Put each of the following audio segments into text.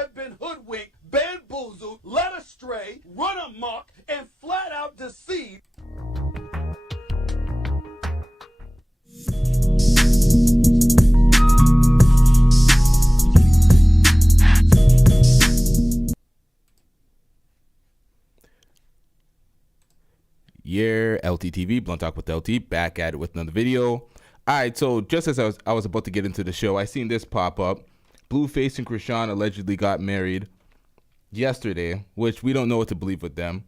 have been hoodwinked, bamboozled, led astray, run amok, and flat out deceived. Yeah, LTTV, Blunt Talk with LT, back at it with another video. All right, so just as I was about to get into the show, I seen this pop up. Blueface and Chrisean allegedly got married yesterday, which we don't know what to believe with them.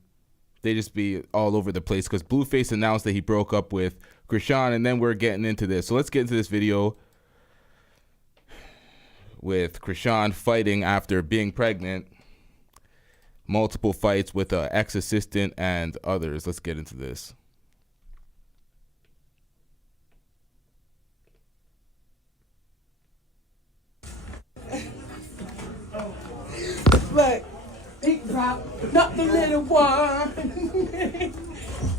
They just be all over the place because Blueface announced that he broke up with Chrisean, and then we're getting into this. So let's get into this video with Chrisean fighting after being pregnant. Multiple fights with an ex-assistant and others. Let's get into this. But big drop, not the little one.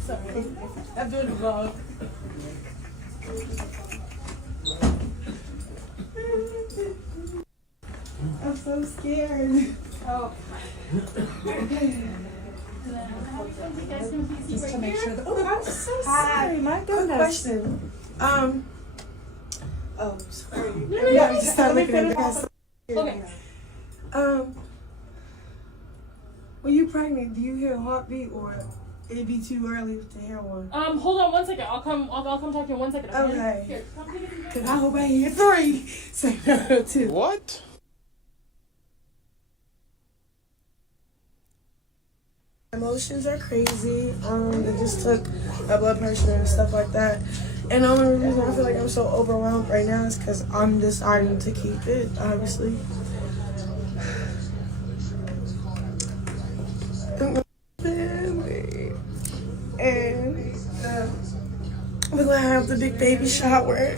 Sorry, I'm doing the vlog. I'm so scared. Oh. Okay. Just to make sure that, oh, I'm so sorry. My goodness. Good question. Oh, sorry. No, Start looking at the guys. Okay. When you're pregnant, do you hear a heartbeat or it'd be too early to hear one? Hold on 1 second. I'll come talk to you in 1 second. Okay. Here, come take it. Cause I hope I hear 3. Say no, 2. What? Emotions are crazy. They just took my blood pressure and stuff like that. And the only reason I feel like I'm so overwhelmed right now is because I'm deciding to keep it, obviously. Family. And we're gonna have the big baby shower.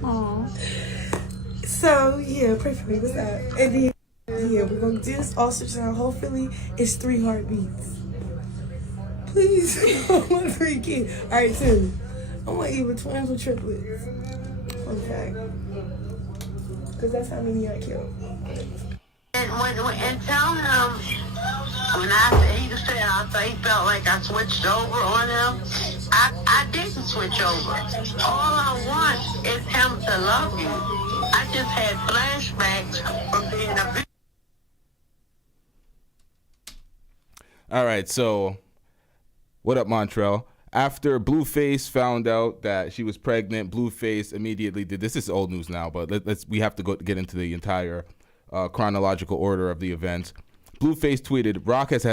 Aww. So yeah, pray for me. What's that? And then yeah, we're gonna do this ultrasound. Hopefully, it's 3 heartbeats. Please, I want 3 kids. All right, 2. I want either twins or triplets. Okay, because that's how many I killed. And tell him when he just said I thought he felt like I switched over on him. I didn't switch over. All I want is him to love you. I just had flashbacks from being a. All right, so what up, Montrell? After Blueface found out that she was pregnant, Blueface immediately did this. Is old news now, but we have to get into the entire chronological order of the events. Blueface tweeted, "Rock has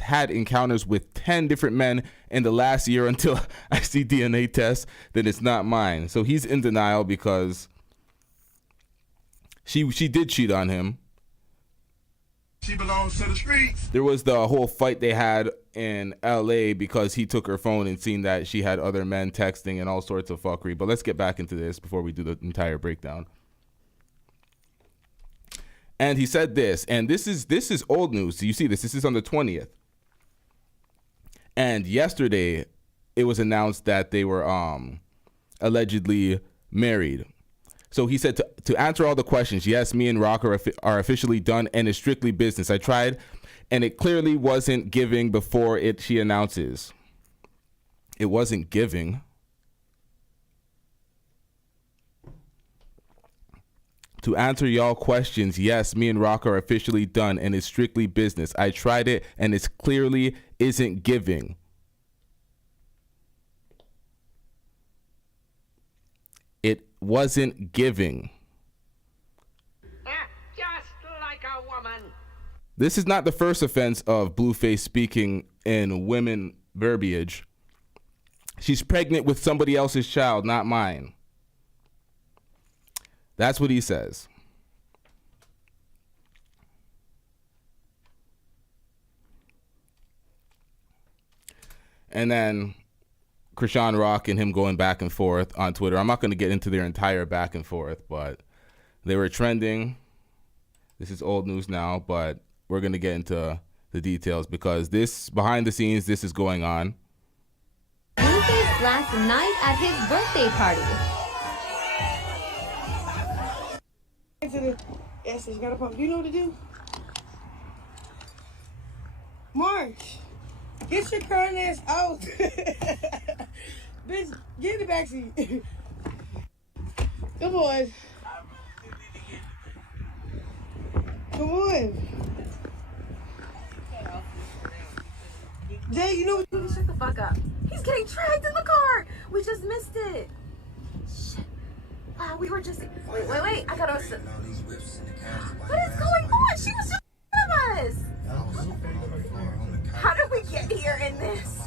had encounters with 10 different men in the last year until I see DNA tests. Then it's not mine." So he's in denial because she did cheat on him. She belongs to the streets. There was the whole fight they had in LA because he took her phone and seen that she had other men texting and all sorts of fuckery. But let's get back into this before we do the entire breakdown. And he said this, and this is old news. So you see this is on the 20th. And yesterday it was announced that they were allegedly married. So he said, to answer all the questions, yes, me and Rock are officially done and it's strictly business. I tried and it clearly wasn't giving before she announces. It wasn't giving. To answer y'all questions, yes, me and Rock are officially done and it's strictly business. I tried it and it clearly isn't giving. It wasn't giving. Just like a woman. This is not the first offense of Blueface speaking in women verbiage. She's pregnant with somebody else's child, not mine. That's what he says. And then Chrisean Rock and him going back and forth on Twitter. I'm not going to get into their entire back and forth, but they were trending. This is old news now, but we're going to get into the details because this, behind the scenes, this is going on. Blueface last night at his birthday party. gas station. Got a pump. Do you know what to do? March, get your current ass out. Bitch, get in the backseat. Come on. Come on. Jay, you know what? Shut the fuck up. He's getting dragged in the car. We just missed it. Shit. Wow, we were just. Wait. I gotta. What is going on? She was just in front of us. How did we get here in this?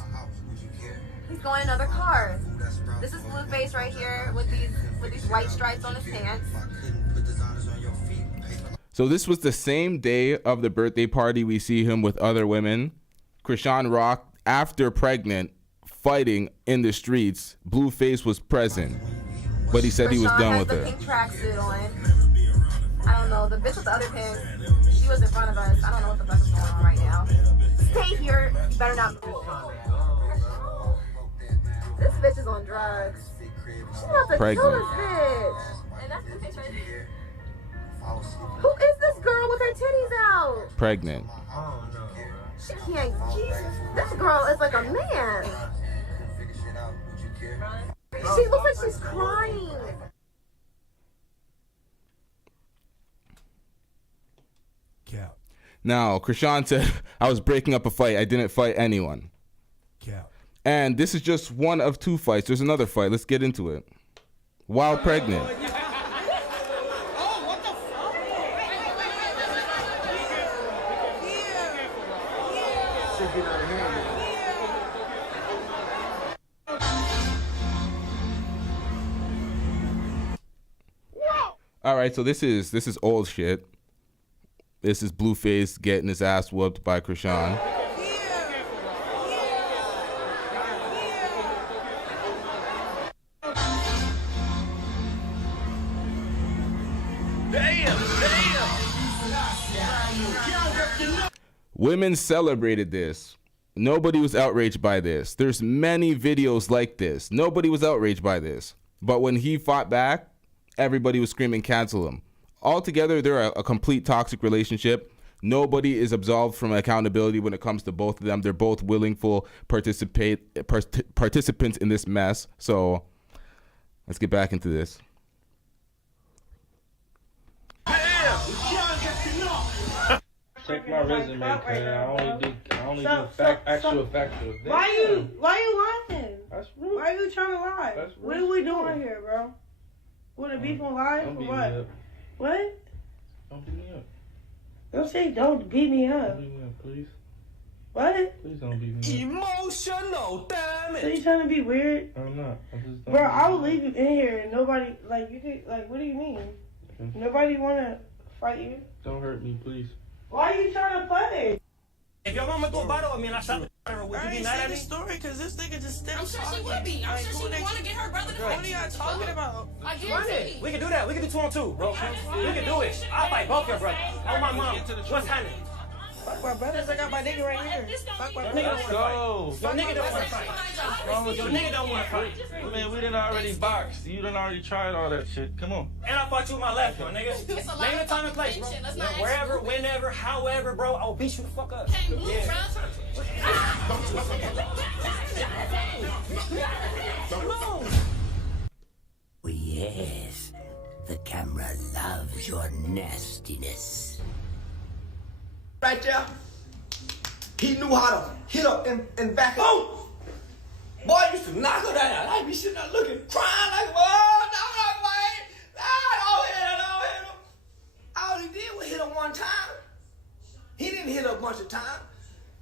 He's going in another car. This is Blueface right here with these white stripes on his pants. So this was the same day of the birthday party we see him with other women. Chrisean Rock, after pregnant, fighting in the streets. Blueface was present, but he said he was done with her. her. Pink tracksuit on. I don't know. The bitch with the other pants, she was in front of us. I don't know what the fuck is going on right now. Stay here. You better not move. This bitch is on drugs. She's about to kill this bitch. And that's the picture. Who is this girl with her titties out? Pregnant. She can't. This girl is like a man. She looks like she's crying. Cap. Now, Chrisean said, I was breaking up a fight. I didn't fight anyone. Cap. And this is just one of two fights. There's another fight. Let's get into it. While pregnant. All right, so this is old shit. This is Blueface getting his ass whooped by Chrisean. Women celebrated this. Nobody was outraged by this. There's many videos like this. Nobody was outraged by this. But when he fought back, everybody was screaming, cancel him. Altogether, they're a complete toxic relationship. Nobody is absolved from accountability when it comes to both of them. They're both willful participants in this mess. So let's get back into this. Check my resume, man. I only do actual factual. Why you lying? That's rude. Why are you trying to lie? That's What are we doing here, bro? What a beef on lie Don't for beat what? me up. What? Don't beat me up. Don't say don't beat me up. Don't beat me up, please. What? Please don't beat me up. Emotional, damn So it. you trying to be weird? I'm not. I just don't. Bro, I will leave you in here and nobody, like, you could, like, what do you mean? Okay. Nobody want to fight you? Don't hurt me, please. Why are you trying to play? If your mama go battle with me and I shot the would you I be ain't mad seen at the me? story because this nigga just stepped. I'm sure she would be. I'm sure she would want to get her brother to What fight are you. y'all talking about? I Run guarantee. it. We can do that. We can do 2-on-2, bro. We can do it. I'll fight both your brothers. Oh, my mom. What's happening? Fuck my brothers. I got my nigga right here. Fuck my Your brother. nigga don't want to fight. Your nigga don't want to fight. Your nigga don't want to fight. Man, we done already boxed. You done already tried all that shit. Come on. And I fought you with my left, bro, nigga. It's a lot Name the of time and place, bro. tension. Let's not Wherever, execute. whenever, however, bro, I'll beat you the fuck up. Can't move, Yeah. Oh, yes. The camera loves your nastiness. Right there. He knew how to hit up and back up. Boy, I used to knock her down. I'd be sitting there looking, crying like, oh, no, Wayne. Don't hit him. All he did was hit her one time. He didn't hit her a bunch of times.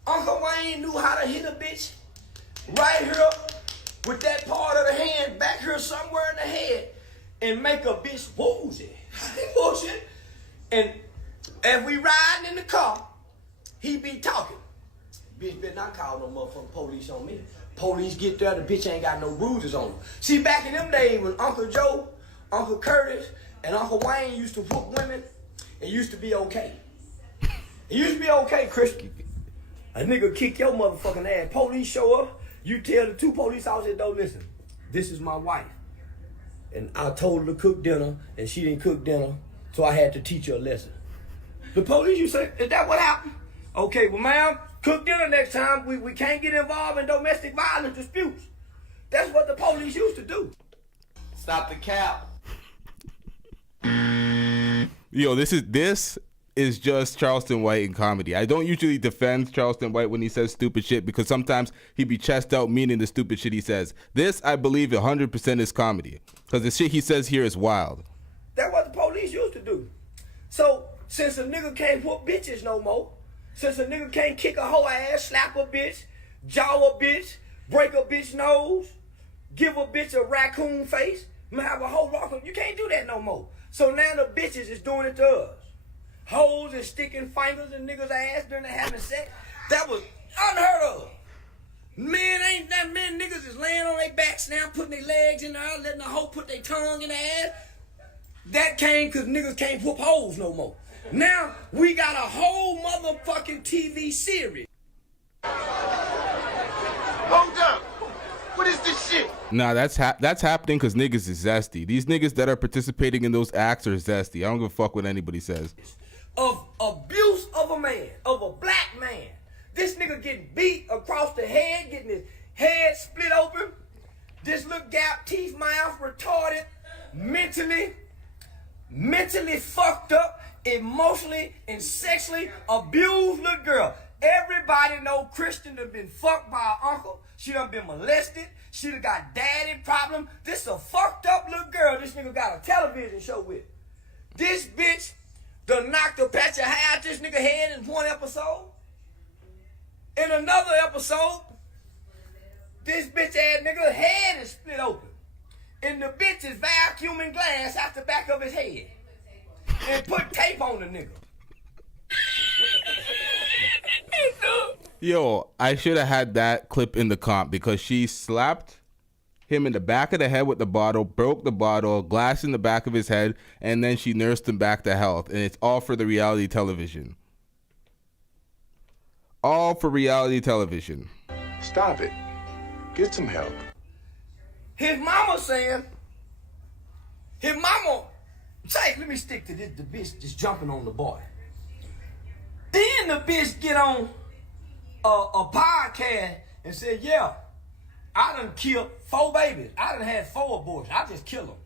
Uncle Wayne knew how to hit a bitch right here with that part of the hand back here somewhere in the head and make a bitch woozy. Bullshit. And as we riding in the car, he be talking. Bitch better not call no motherfucking police on me. Police get there, the bitch ain't got no bruises on her. See, back in them days when Uncle Joe, Uncle Curtis, and Uncle Wayne used to whoop women, it used to be okay. It used to be okay, Chris. A nigga kick your motherfucking ass. Police show up, you tell the two police officers, don't listen. This is my wife. And I told her to cook dinner, and she didn't cook dinner. So I had to teach her a lesson. The police, you say, is that what happened? Okay, well, ma'am, cook dinner next time. We can't get involved in domestic violence disputes. That's what the police used to do. Stop the cap. Yo, this is just Charleston White in comedy. I don't usually defend Charleston White when he says stupid shit because sometimes he be chest out meaning the stupid shit he says. This, I believe, 100% is comedy because the shit he says here is wild. That's what the police used to do. So, since a nigga can't whoop bitches no more, since a nigga can't kick a hoe ass, slap a bitch, jaw a bitch, break a bitch nose, give a bitch a raccoon face, have a hoe walk up, you can't do that no more. So now the bitches is doing it to us. Hoes and sticking fingers in niggas' ass during they having sex. That was unheard of. Men ain't that many niggas is laying on their backs now, putting their legs in there, letting the hoe put their tongue in their ass. That came because niggas can't whoop hoes no more. Now we got a whole motherfucking TV series. Hold up. What is this shit? Nah, that's happening because niggas is zesty. These niggas that are participating in those acts are zesty. I don't give a fuck what anybody says. Of abuse of a man, of a black man. This nigga getting beat across the head, getting his head split open. This little gap teeth, mouth, retarded, mentally fucked up, emotionally and sexually abused little girl. Everybody know Christian done been fucked by her uncle. She done been molested. She done got daddy problem. This a fucked up little girl this nigga got a television show with. This bitch done knocked a patch of hair out this nigga head in one episode. In another episode, this bitch ass nigga head is split open. And the bitch is vacuuming glass out the back of his head. And put tape on the nigga. Yo, I should have had that clip in the comp because she slapped him in the back of the head with the bottle, broke the bottle, glass in the back of his head, and then she nursed him back to health. And it's all for the reality television. All for reality television. Stop it. Get some help. His mama saying, let me stick to this, the bitch just jumping on the boy. Then the bitch get on a podcast and said, yeah, I done killed 4 babies. I done had 4 abortions. I just killed them.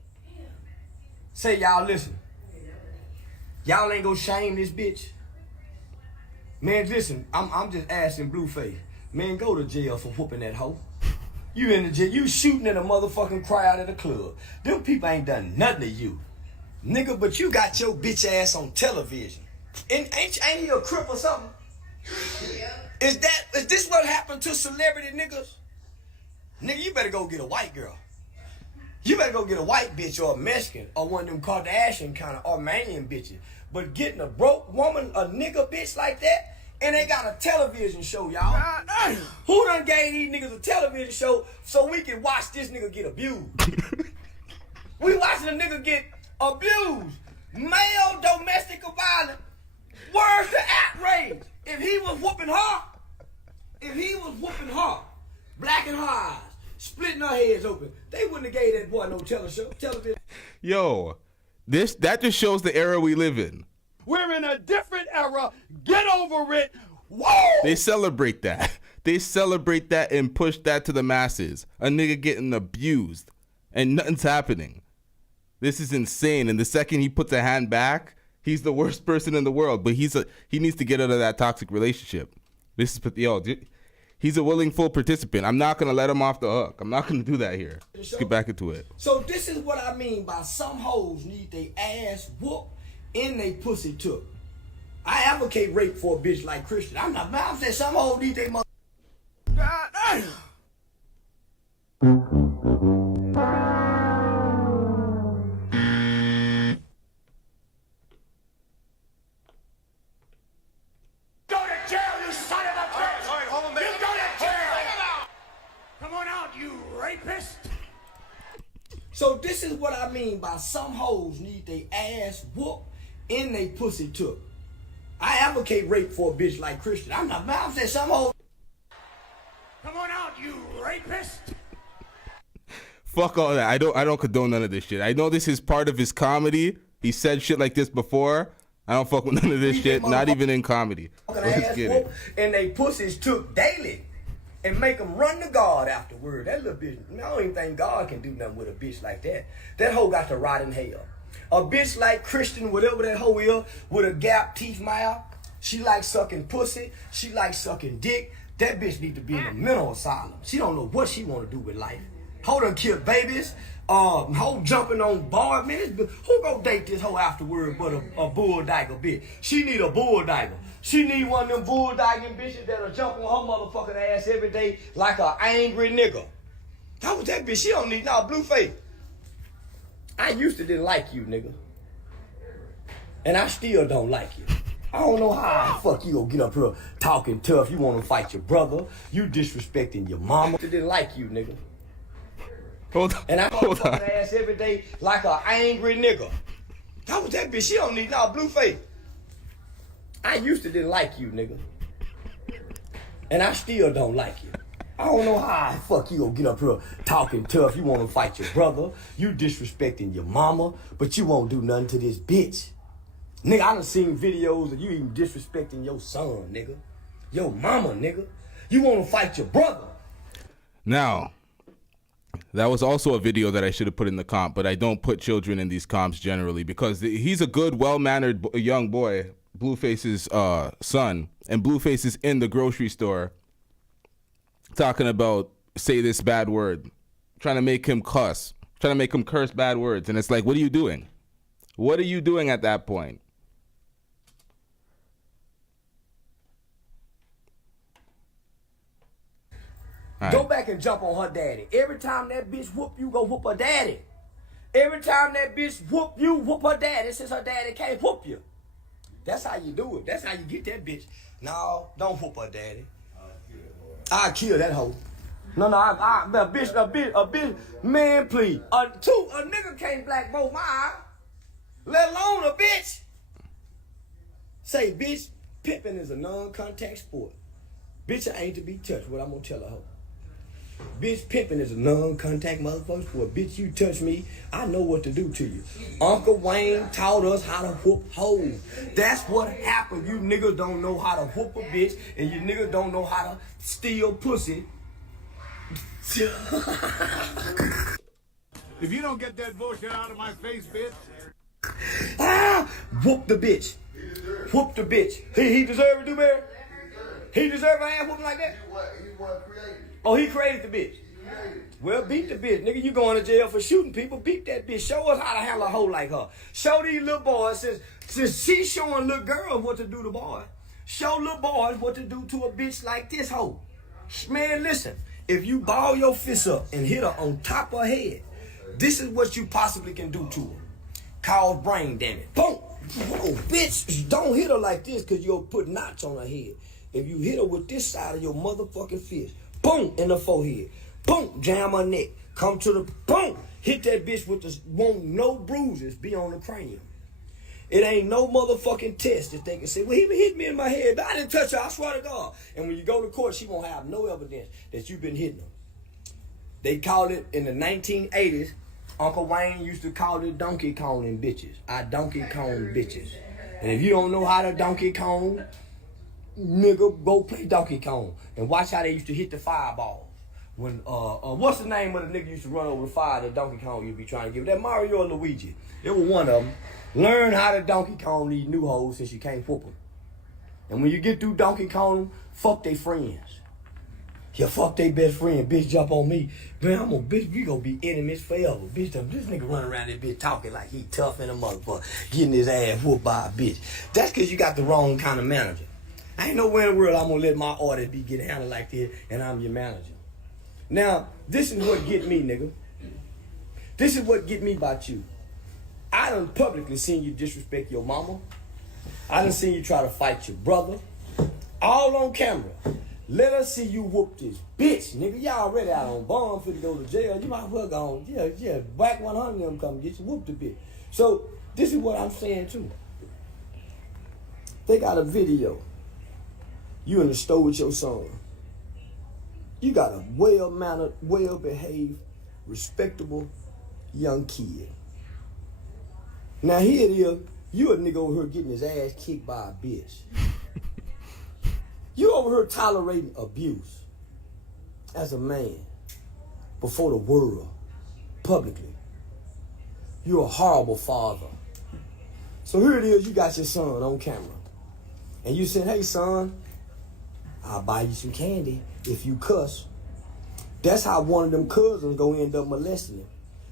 Say, y'all listen. Y'all ain't gonna shame this bitch. Man, listen, I'm just asking Blueface. Man, go to jail for whooping that hoe. You in the jail, you shooting in a motherfucking crowd at a club. Them people ain't done nothing to you. Nigga, but you got your bitch ass on television. And ain't he a crip or something? Is this what happened to celebrity niggas? Nigga, you better go get a white girl. You better go get a white bitch or a Mexican or one of them Kardashian kind of Armenian bitches. But getting a broke woman, a nigga bitch like that, and they got a television show, y'all. Who done gave these niggas a television show so we can watch this nigga get abused? We watching a nigga get abused. Male domestic violence. Where's the outrage? If he was whooping her, blacking her eyes, splitting her heads open, they wouldn't have gave that boy no television. Yo, that just shows the era we live in. We're in a different era. Get over it. Whoa! They celebrate that. They celebrate that and push that to the masses. A nigga getting abused and nothing's happening. This is insane. And the second he puts a hand back, he's the worst person in the world. But he needs to get out of that toxic relationship. He's a willing full participant. I'm not gonna let him off the hook. I'm not gonna do that here. Let's get back into it. So this is what I mean by some hoes need they ass whooped and they pussy took. I advocate rape for a bitch like Chrisean. I'm saying some hoes need they mother. God damn. So this is what I mean by some hoes need they ass whooped and they pussy took. I advocate rape for a bitch like Chrisean. I'm saying some hoes. Come on out, you rapist. Fuck all that. I don't condone none of this shit. I know this is part of his comedy, He said shit like this before. I don't fuck with none of this shit, not even in comedy. Let's get it. And they pussies took daily and make them run to God afterward. That little bitch, I don't even think God can do nothing with a bitch like that. That hoe got to rot in hell. A bitch like Chrisean, whatever that hoe is, with a gap teeth mouth, she like sucking pussy, she like sucking dick. That bitch need to be in a mental asylum. She don't know what she want to do with life. Hoe done killed babies. Hoe jumping on bars, man. Who go date this hoe afterward but a bulldyker bitch? She need a bulldyker. She need one of them bulldyking bitches that'll jump on her motherfucking ass every day like an angry nigga. That was that bitch. She don't need no Blueface. I used to didn't like you, nigga. And I still don't like you. I don't know how the fuck you gonna get up here talking tough. You wanna fight your brother. You disrespecting your mama. I didn't like you, nigga. Hold on. And I hold on. Ass every day like an angry nigga. That was that bitch. She don't need no Blueface. I used to didn't like you, nigga. And I still don't like you. I don't know how the fuck you gonna get up here talking tough. You wanna fight your brother. You disrespecting your mama, but you won't do nothing to this bitch. Nigga, I done seen videos of you even disrespecting your son, nigga. Your mama, nigga. You wanna fight your brother. Now, that was also a video that I should have put in the comp, but I don't put children in these comps generally because he's a good, well-mannered young boy, Blueface's son, and Blueface is in the grocery store talking about say this bad word, trying to make him cuss, trying to make him curse bad words, and it's like, what are you doing? What are you doing at that point? Right. Go back and jump on her daddy. Every time that bitch whoop you, go whoop her daddy. Every time that bitch whoop you, whoop her daddy since her daddy can't whoop you. That's how you do it. That's how you get that bitch. No, don't whoop her daddy. I'll kill that hoe. No, a bitch, man, please. A nigga can't black both my eyes, let alone a bitch. Say, bitch, pimping is a non-contact sport. Bitch, I ain't to be touched. What I'm gonna tell a hoe. Bitch, pimping is a non-contact motherfucker sport. Bitch, you touch me, I know what to do to you. Uncle Wayne taught us how to whoop hoes. That's what happened. You niggas don't know how to whoop a bitch, and you niggas don't know how to steal pussy. If you don't get that bullshit out of my face, bitch. Whoop the bitch. Whoop the bitch. He deserve to do better? He deserve an ass whooping like that? Oh, he created the bitch. Well, beat the bitch. Nigga, you going to jail for shooting people. Beat that bitch. Show us how to handle a hoe like her. Show these little boys, since she's showing little girls what to do to boys, show little boys what to do to a bitch like this hoe. Man, listen. If you ball your fist up and hit her on top of her head, this is what you possibly can do to her. Cause brain damage. Boom. Whoa, bitch, don't hit her like this because you'll put knots on her head. If you hit her with this side of your motherfucking fist, boom, in the forehead, boom, jam her neck, come to the, boom, hit that bitch with the, won't no bruises be on the cranium. It ain't no motherfucking test that they can say, well, he hit me in my head, but I didn't touch her, I swear to God. And when you go to court, she won't have no evidence that you've been hitting her. They called it, in the 1980s, Uncle Wayne used to call it Donkey Konging bitches. I Donkey Kong bitches. And if you don't know how to Donkey Kong, nigga, go play Donkey Kong. And watch how they used to hit the fireball. When, what's the name of the nigga used to run over the fire that Donkey Kong you'd be trying to give? That Mario or Luigi. It was one of them. Learn how to Donkey Kong these new hoes since you can't whoop them. And when you get through Donkey Kong, fuck they friends. Yeah, fuck they best friend. Bitch, jump on me. Man, I'm a bitch. We gonna be enemies forever. Bitch, this nigga running around this bitch talking like he tough in a motherfucker, getting his ass whooped by a bitch. That's because you got the wrong kind of manager. I ain't nowhere in the world I'm gonna let my orders be getting handled like this, and I'm your manager. Now, this is what get me, nigga. This is what get me about you. I done publicly seen you disrespect your mama. I done seen you try to fight your brother. All on camera. Let us see you whoop this bitch, nigga. Y'all already out on bond for to go to jail. You might as well go on. Yeah, whack 100 of them come get you whooped a bitch. So, this is what I'm saying too. They got a video. You in the store with your son. You got a well-mannered, well-behaved, respectable young kid. Now here it is, you a nigga over here getting his ass kicked by a bitch. You over here tolerating abuse as a man before the world, publicly. You're a horrible father. So here it is, you got your son on camera. And you said, hey son, I'll buy you some candy if you cuss. That's how one of them cousins gonna end up molesting him,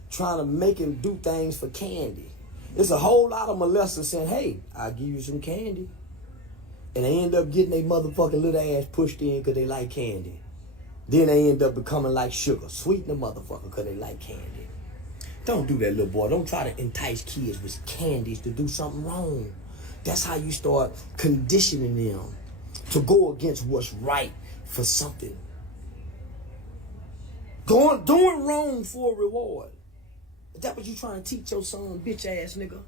trying to make him do things for candy. It's a whole lot of molesters saying, hey, I'll give you some candy. And they end up getting their motherfucking little ass pushed in because they like candy. Then they end up becoming like sugar, sweeten the motherfucker because they like candy. Don't do that, little boy. Don't try to entice kids with candies to do something wrong. That's how you start conditioning them to go against what's right for something. Doing wrong for a reward. Is that what you trying to teach your son, bitch ass nigga?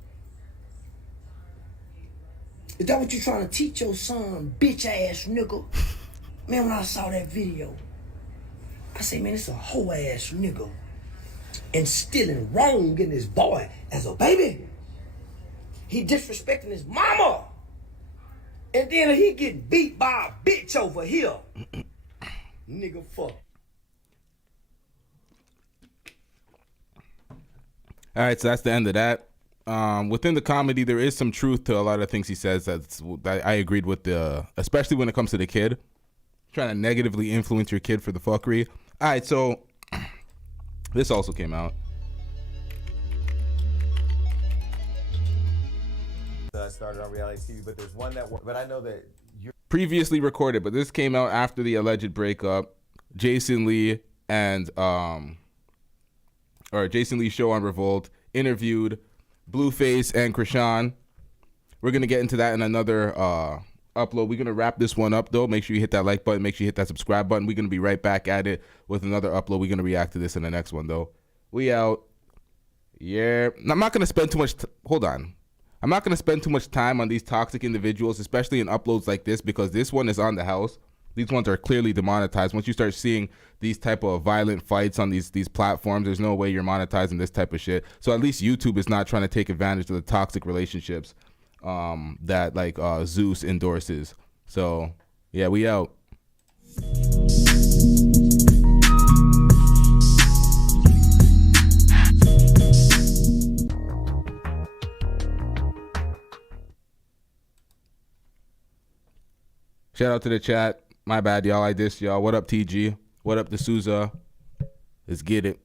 Is that what you trying to teach your son, bitch ass nigga? Man, when I saw that video, I say, man, it's a hoe ass nigga instilling wrong in this boy as a baby. He disrespecting his mama. And then he getting beat by a bitch over here. Nigga, fuck. All right, so that's the end of that. Within the comedy, there is some truth to a lot of things he says that I agreed with, especially when it comes to the kid. Trying to negatively influence your kid for the fuckery. All right, so this also came out. I started on reality TV, but there's one but I know that you're previously recorded, but this came out after the alleged breakup. Jason Lee and Jason Lee's show on Revolt interviewed Blueface and Chrisean. We're gonna get into that in another upload. We're gonna wrap this one up though. Make sure you hit that like button. Make sure you hit that subscribe button. We're gonna be right back at it with another upload. We're gonna react to this in the next one though. We out. Yeah, I'm not gonna spend too much. Hold on. I'm not gonna spend too much time on these toxic individuals, especially in uploads like this, because this one is on the house. These ones are clearly demonetized. Once you start seeing these type of violent fights on these platforms, there's no way you're monetizing this type of shit. So at least YouTube is not trying to take advantage of the toxic relationships that like Zeus endorses. So yeah, we out. Shout out to the chat. My bad, y'all. I dissed y'all. What up, TG? What up, D'Souza? Let's get it.